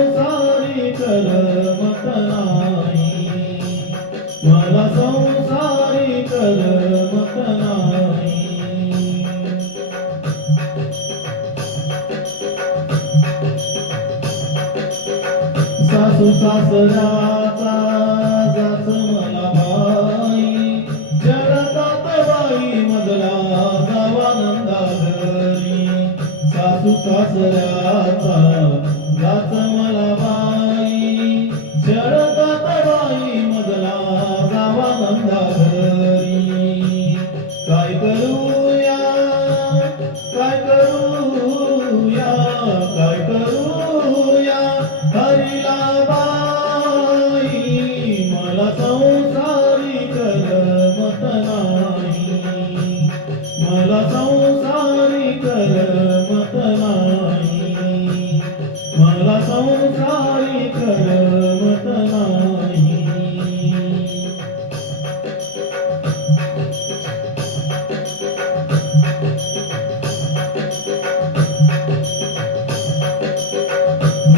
संसारी करमत नाही, मला संसारी करमत नाही. सासू सासऱ्याचा जाच मला बाई, जगतात बाई मजला जावा नंदा घरी. सासू सासऱ्याचा जाच मला बाई, जगतात बाई मजला जावा नंदा घरी. काय करूया काय करूया काय करूया हरीला बाई, मला संसारी करमत नाही, मला संसारी करमत नाही, मला संसारी करमत नाही.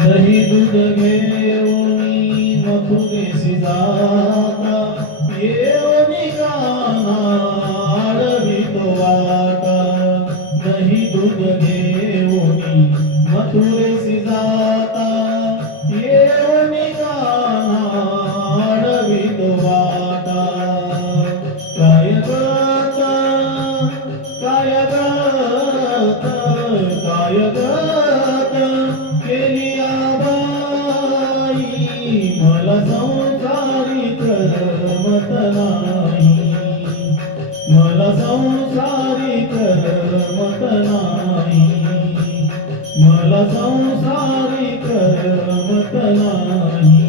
दही दूध घेऊनी मथुरेसी जाता, येऊनी काना आडवितो वाटा. दही दूध घेऊनी मथुरेसी जाता, येऊनी काना आडवितो वाटा. काय गत काय गत काय गत केली बाई, मला संसारी करमत नाही, मला संसारी करमत नाही, मला संसारी करमत नाही.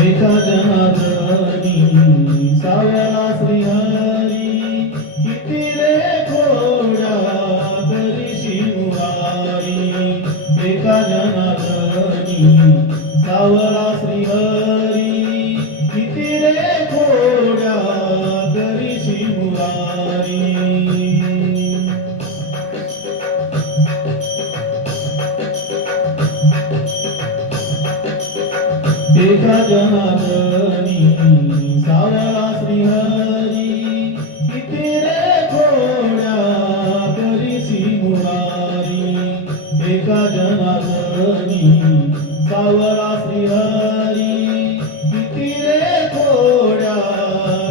एका जनार्दनी साव्याला श्रीहरी, किती रे खोड्या करीशी मुरारी. एका जनार्दनी सावला श्रीहरी, किती रे खोड्या करीशी मुरारी. एका जनार्दनी सावला श्रीहरी, किती रे खोड्या करीसी मुरारी. एका जनार्दनी सावला श्रीहरी, किती रे खोड्या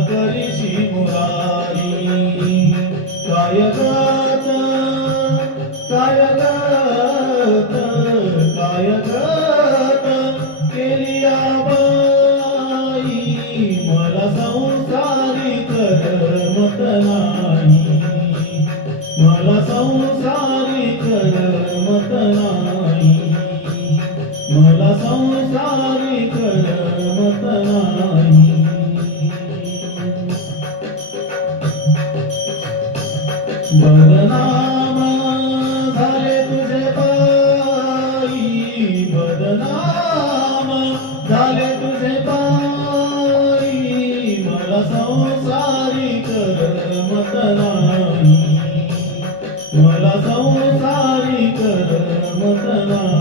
करीसी मुरारी. काय गत काय गत काय गत केली बाई, मला संसारी करमत नाही, मला संसारी करमत नाही, मला संसारी करमत नाही. बदनाम झाले तुझे पायी, बदनाम झाले तुझे पायी, मला संसारी करमत नाही, मला संसारी करमत नाही.